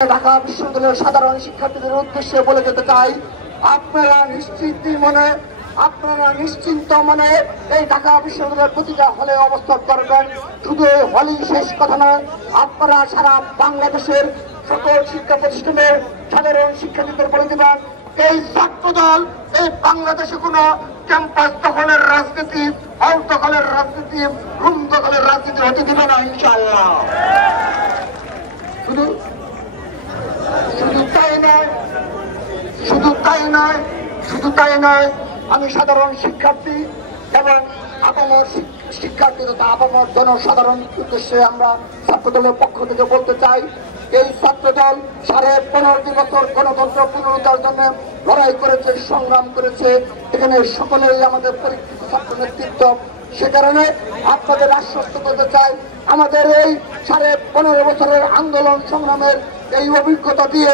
ঢাকা বিশ্ববিদ্যালয়ের সাধারণ শিক্ষার্থীদের উদ্দেশ্যে বলে যেতে চাই, আপনারা নিশ্চিন্ত মনে এই ঢাকা বিশ্ববিদ্যালয়ের প্রতিটা হলে অবস্থান করবেন। শুধু হলেই শেষ কথা নয়, আপনারা সারা বাংলাদেশের সকল শিক্ষা প্রতিষ্ঠানের সাধারণ শিক্ষার্থীদের বলে দেবেন, এই ছাত্রদল এই বাংলাদেশে কোনো ক্যাম্পাস দখলের রাজনীতি, হল দখলের রাজনীতি, রুম দখলের রাজনীতি হতে দেবে না ইনশাআল্লাহ। শুধু তাই নয়, আমি সাধারণ শিক্ষার্থী এবং আপামর শিক্ষার্থী তথা আপামর জনসাধারণ উদ্দেশ্যে আমরা ছাত্রদলের পক্ষ থেকে বলতে চাই, এই ছাত্রদল 15.5 বছর গণতন্ত্র পুনরুদ্ধার জন্য লড়াই করেছে, সংগ্রাম করেছে। এখানে সকলেই আমাদের পরিচিত ছাত্র নেতৃত্ব। সে কারণে আপনাদের আশ্বস্ত করতে চাই, আমাদের এই 15.5 বছরের আন্দোলন সংগ্রামের এই অভিজ্ঞতা দিয়ে